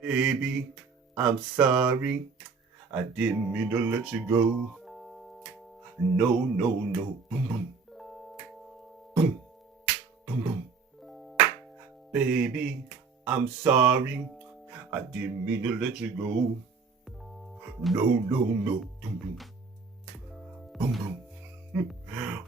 Baby, I'm sorry. I didn't mean to let you go. No, no, no. Boom, boom. Boom. Boom, boom. Baby, I'm sorry. I didn't mean to let you go. No, no, no. Boom, boom. Boom, boom.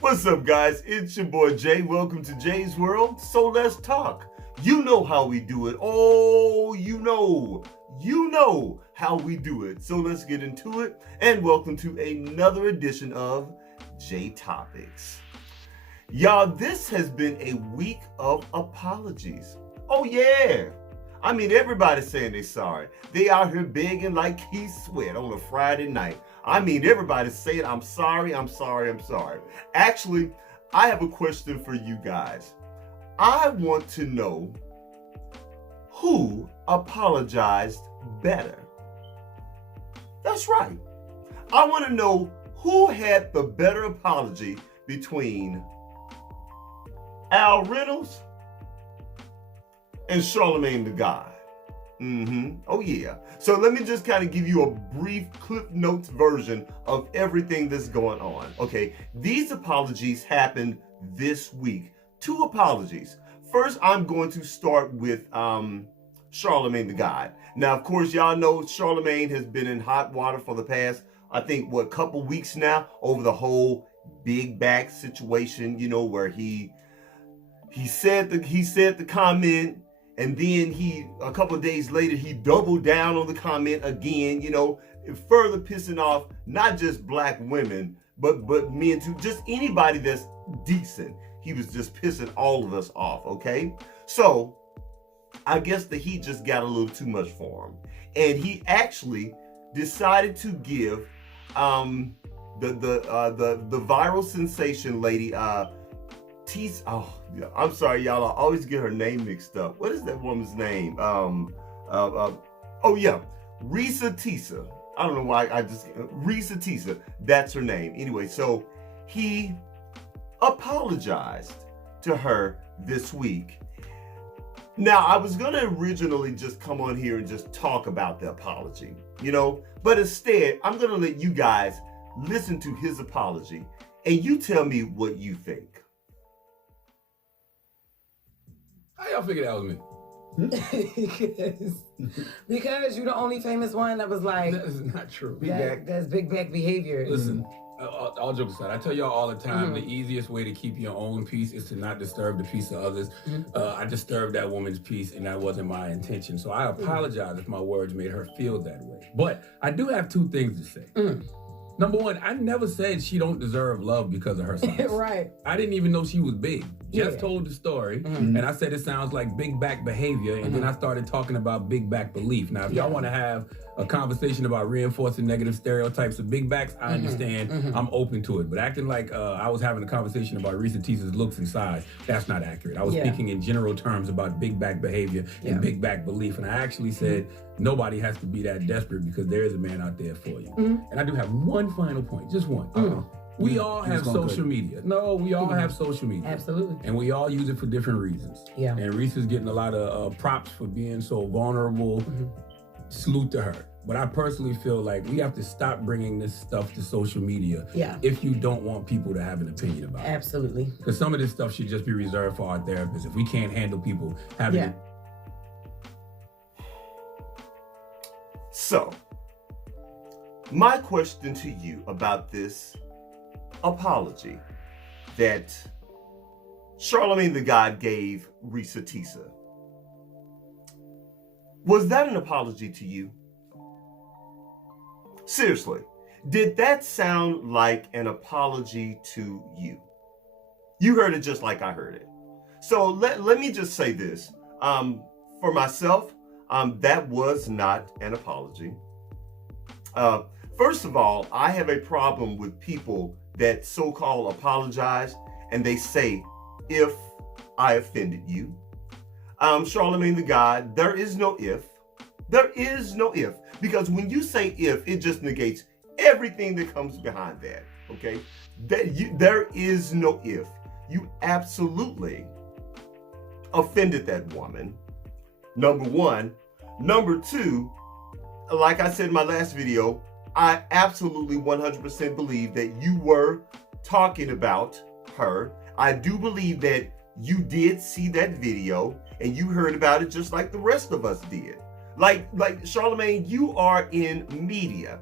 What's up, guys? It's your boy Jay. Welcome to Jay's World. So let's talk. You know how we do it. Oh, you know how we do it. So let's get into it. And welcome to another edition of J Topics. Y'all, this has been a week of apologies. Oh yeah. I mean, everybody's saying they're sorry. They out here begging like Keith Sweat on a Friday night. I mean, everybody's saying, I'm sorry, I'm sorry, I'm sorry. Actually, I have a question for you guys. I want to know who apologized better. That's right. I want to know who had the better apology between Reynolds and Charlemagne the God. Oh yeah. So let me just kind of give you a brief Cliff Notes version of everything that's going on. Okay, these apologies happened this week. 2 apologies. First, I'm going to start with Charlemagne the God. Now, of course, y'all know Charlemagne has been in hot water for the past, I think, couple weeks now over the whole big back situation, you know, where he said the comment, and then a couple of days later, he doubled down on the comment again, you know, further pissing off not just black women, but men too, just anybody that's decent. He was just pissing all of us off, okay? So I guess the heat just got a little too much for him. And he actually decided to give the viral sensation lady, oh, yeah, I'm sorry, y'all. I always get her name mixed up. What is that woman's name? Oh yeah, Risa Tisa. I don't know why Risa Tisa. That's her name. Anyway, so he apologized to her this week. Now, I was gonna originally just come on here and just talk about the apology, you know, but instead, I'm gonna let you guys listen to his apology and you tell me what you think. How y'all figure that was me? because you're the only famous one that was like, that is not true. That's big back behavior. Listen, all jokes aside, I tell y'all all the time, the easiest way to keep your own peace is to not disturb the peace of others. I disturbed that woman's peace, and that wasn't my intention. So I apologize if my words made her feel that way. But I do have 2 things to say. Number 1, I never said she don't deserve love because of her size. Right. I didn't even know she was big. Just told the story, and I said it sounds like big back behavior, and then I started talking about big back belief. Now, if y'all want to have a conversation about reinforcing negative stereotypes of big backs, I understand. I'm open to it. But acting like I was having a conversation about Risa Tisa's looks and size, that's not accurate. I was speaking in general terms about big back behavior and big back belief, and I actually said nobody has to be that desperate because there is a man out there for you. And I do have one final point, just one. We all have social media. No, we all have social media. Absolutely. And we all use it for different reasons. Yeah. And Risa's getting a lot of props for being so vulnerable. Salute to her. But I personally feel like we have to stop bringing this stuff to social media if you don't want people to have an opinion about it. Absolutely. Because some of this stuff should just be reserved for our therapists. If we can't handle people having it. So, my question to you about this apology that Charlamagne the God gave Risa Tisa. Was that an apology to you? Seriously, did that sound like an apology to you? You heard it just like I heard it. So let me just say this. For myself, that was not an apology. First of all, I have a problem with people that so-called apologize and they say, if I offended you. Charlemagne the God, there is no if. There is no if. Because when you say if, it just negates everything that comes behind that, okay? There is no if. You absolutely offended that woman. Number one. Number two, like I said in my last video, I absolutely 100% believe that you were talking about her. I do believe that you did see that video and you heard about it just like the rest of us did. Like Charlemagne, you are in media.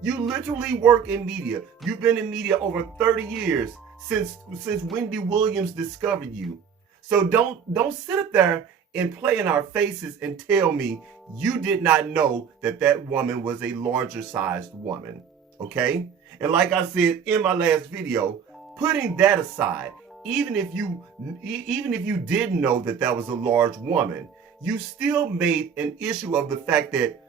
You literally work in media. You've been in media over 30 years since Wendy Williams discovered you. So don't sit up there and play in our faces and tell me you did not know that that woman was a larger sized woman, okay? And like I said in my last video, putting that aside, even if you didn't know that that was a large woman, you still made an issue of the fact that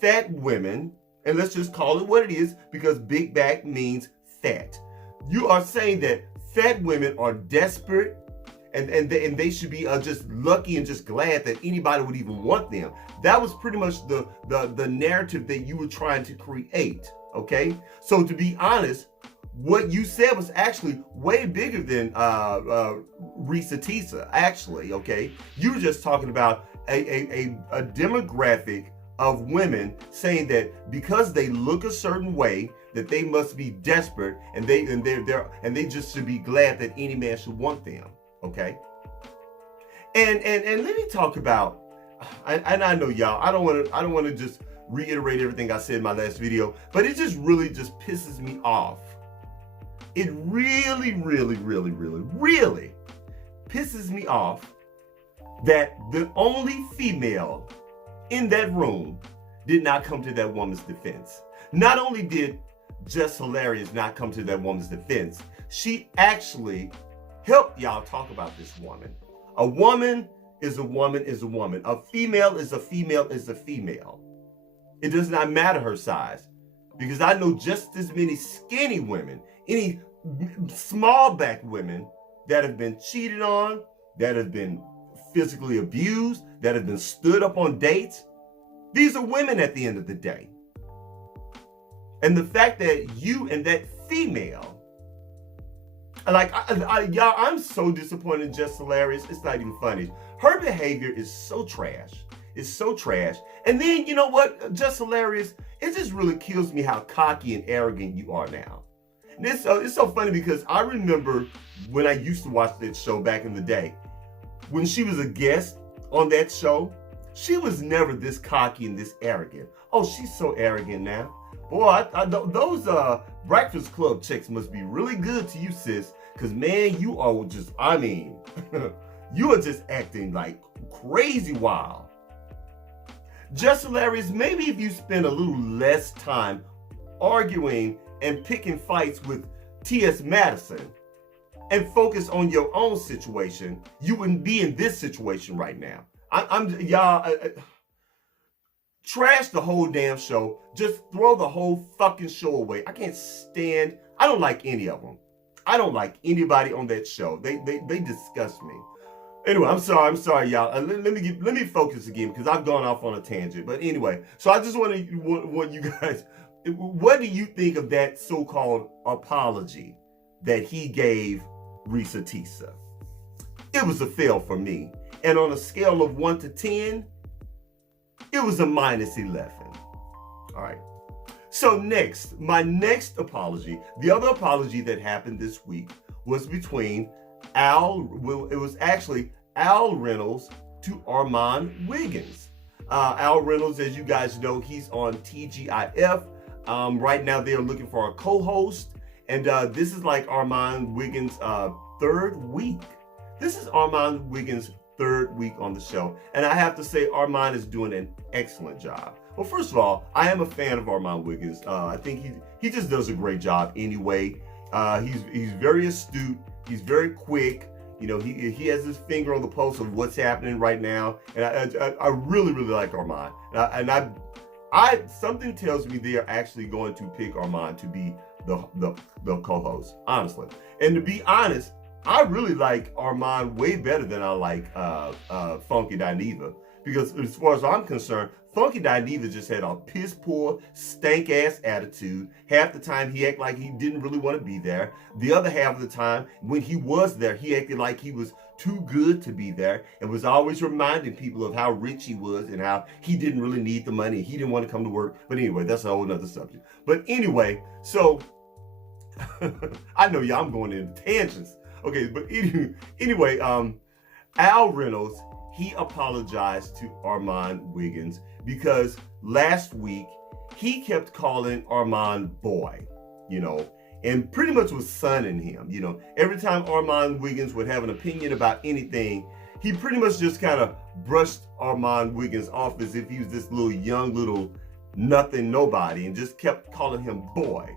fat women, and let's just call it what it is because big back means fat. You are saying that fat women are desperate and they should be just lucky and just glad that anybody would even want them. That was pretty much the narrative that you were trying to create, okay? So to be honest, what you said was actually way bigger than Tisa, actually, okay? You were just talking about a demographic of women saying that because they look a certain way, that they must be desperate and they just should be glad that any man should want them. Okay. And let me talk about, and I know y'all, I don't want to just reiterate everything I said in my last video, but it just really just pisses me off. It really pisses me off that the only female in that room did not come to that woman's defense. Not only did Just Hilarious not come to that woman's defense, she actually help y'all talk about this woman. A woman is a woman is a woman. A female is a female is a female. It does not matter her size, because I know just as many skinny women, any small back women that have been cheated on, that have been physically abused, that have been stood up on dates. These are women at the end of the day. And the fact that you and that female, like, y'all, I'm so disappointed in Just Hilarious. It's not even funny. Her behavior is so trash. It's so trash. And then, you know what? Just Hilarious, it just really kills me how cocky and arrogant you are now. And it's so funny because I remember when I used to watch that show back in the day, when she was a guest on that show, she was never this cocky and this arrogant. Oh, she's so arrogant now. Boy, those Breakfast Club chicks must be really good to you, sis. Because, man, you are just, I mean, you are just acting like crazy wild. Just Hilarious, maybe if you spend a little less time arguing and picking fights with T.S. Madison and focus on your own situation, you wouldn't be in this situation right now. Y'all, trash the whole damn show. Just throw the whole fucking show away. I can't stand, I don't like any of them. I don't like anybody on that show. They disgust me. Anyway, I'm sorry, y'all. Let me focus again because I've gone off on a tangent. But anyway, so I just want you guys, what do you think of that so-called apology that he gave Tisa? It was a fail for me. And on a scale of 1 to 10, it was a -11. All right. So next, my next apology, the other apology that happened this week was between it was actually Al Reynolds to Armand Wiggins. Al Reynolds, as you guys know, he's on TGIF. Right now they're looking for a co-host. And this is like Armand Wiggins' third week. This is Armand Wiggins' third week on the show. And I have to say, Armand is doing an excellent job. Well, first of all, I am a fan of Armand Wiggins. I think he just does a great job anyway. He's very astute. He's very quick. You know, he has his finger on the pulse of what's happening right now. And I really like Armand. And I something tells me they are actually going to pick Armand to be the co-host, honestly. And to be honest, I really like Armand way better than I like Funky Dineva. because as far as I'm concerned, Funky Dineva just had a piss poor, stank ass attitude. Half the time he acted like he didn't really want to be there. The other half of the time, when he was there, he acted like he was too good to be there and was always reminding people of how rich he was and how he didn't really need the money. He didn't want to come to work. But anyway, that's a whole nother subject. But anyway, so I know y'all, I'm going into tangents. Okay, but anyway, Al Reynolds, he apologized to Armand Wiggins because last week he kept calling Armand boy, and pretty much was sunning him. Every time Armand Wiggins would have an opinion about anything, he pretty much just kind of brushed Armand Wiggins off as if he was this little nothing nobody, and just kept calling him boy.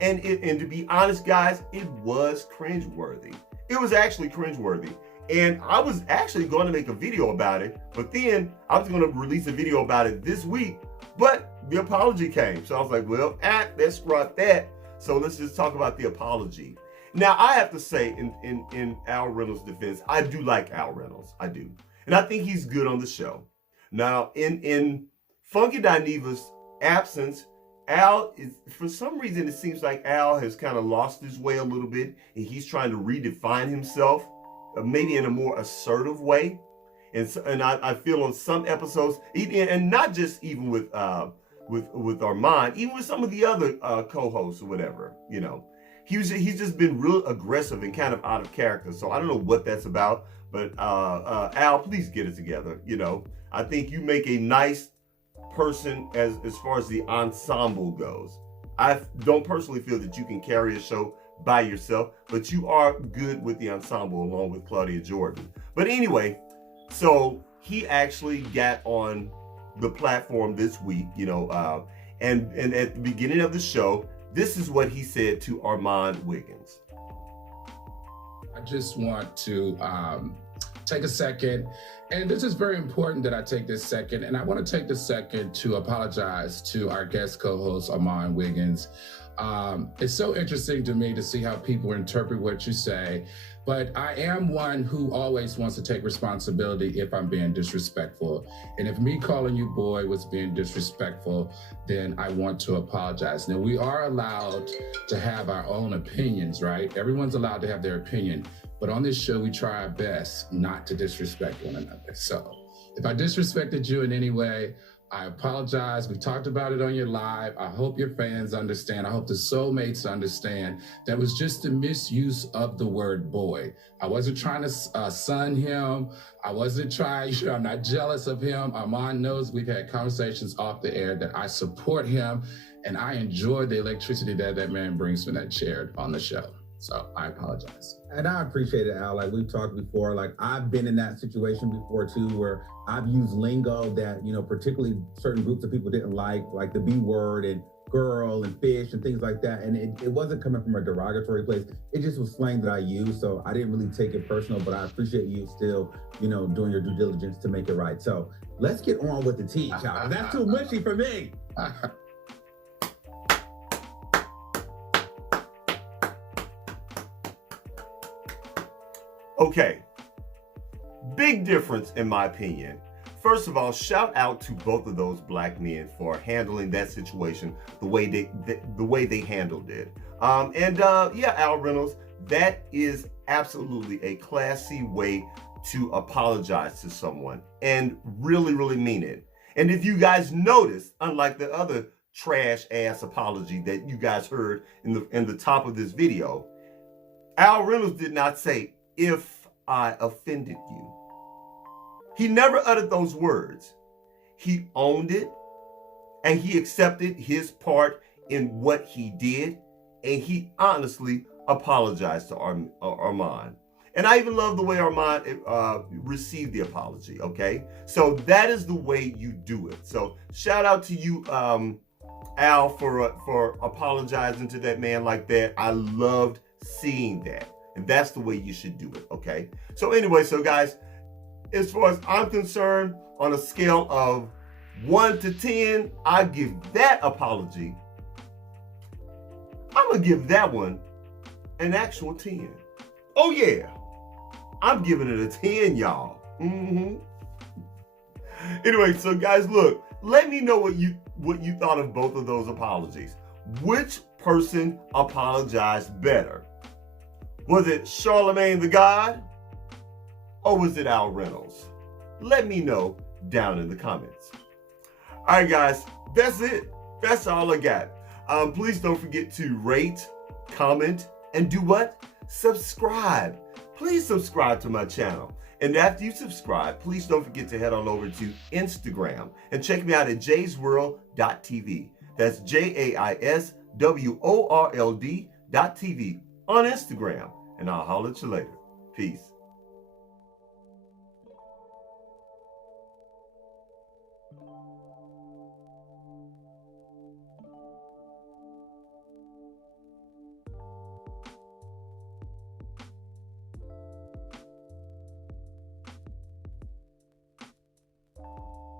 And to be honest, guys, it was cringeworthy. It was actually cringeworthy. And I was actually going to make a video about it, but then I was going to release a video about it this week, but the apology came. So I was like, well, let's scrap that. So let's just talk about the apology. Now, I have to say, in Al Reynolds' defense, I do like Al Reynolds. I do. And I think he's good on the show. Now, in Funky Dineva's absence, Al is, for some reason, it seems like Al has kind of lost his way a little bit, and he's trying to redefine himself, maybe in a more assertive way. And I feel on some episodes, and not just even with Armand, even with some of the other co-hosts or whatever, he's just been real aggressive and kind of out of character. So I don't know what that's about, but Al, please get it together. I think you make a nice person as far as the ensemble goes. I don't personally feel that you can carry a show by yourself, but you are good with the ensemble along with Claudia Jordan. But anyway, so he actually got on the platform this week, and at the beginning of the show, this is what he said to Armand Wiggins. I just want to take a second, and this is very important that I take this second, and I want to take this second to apologize to our guest co-host, Armand Wiggins. It's so interesting to me to see how people interpret what you say, but I am one who always wants to take responsibility if I'm being disrespectful. And if me calling you boy was being disrespectful, then I want to apologize. Now, we are allowed to have our own opinions, right? Everyone's allowed to have their opinion. But on this show, we try our best not to disrespect one another. So if I disrespected you in any way, I apologize. We talked about it on your live. I hope your fans understand. I hope the soulmates understand that was just a misuse of the word boy. I wasn't trying to son him. I wasn't trying, I'm not jealous of him. Armand knows we've had conversations off the air that I support him, and I enjoy the electricity that man brings from that chair on the show. So I apologize. And I appreciate it, Al. Like we've talked before, like I've been in that situation before too, where I've used lingo that, particularly certain groups of people didn't like the B word and girl and fish and things like that. And it wasn't coming from a derogatory place. It just was slang that I used. So I didn't really take it personal, but I appreciate you still, doing your due diligence to make it right. So let's get on with the tea, child. That's too mushy for me. Okay, big difference in my opinion. First of all, shout out to both of those black men for handling that situation the way they handled it. Yeah, Al Reynolds, that is absolutely a classy way to apologize to someone and really, really mean it. And if you guys notice, unlike the other trash ass apology that you guys heard in the top of this video, Al Reynolds did not say, if I offended you. He never uttered those words. He owned it, and he accepted his part in what he did, and he honestly apologized to Armand. And I even love the way Armand received the apology, okay? So that is the way you do it. So shout out to you, Al, for apologizing to that man like that. I loved seeing that. And that's the way you should do it, okay? So anyway, so guys, as far as I'm concerned, on a scale of 1 to 10, I give that apology, I'm gonna give that one an actual 10. Oh yeah, I'm giving it a 10, y'all. Anyway, so guys, look, let me know what you thought of both of those apologies. Which person apologized better? Was it Charlemagne the God, or was it Al Reynolds? Let me know down in the comments. All right, guys, that's it. That's all I got. Please don't forget to rate, comment, and do what? Subscribe. Please subscribe to my channel. And after you subscribe, please don't forget to head on over to Instagram and check me out at JaisWorld.tv. That's JaisWorld.tv on Instagram. And I'll holler at you later. Peace.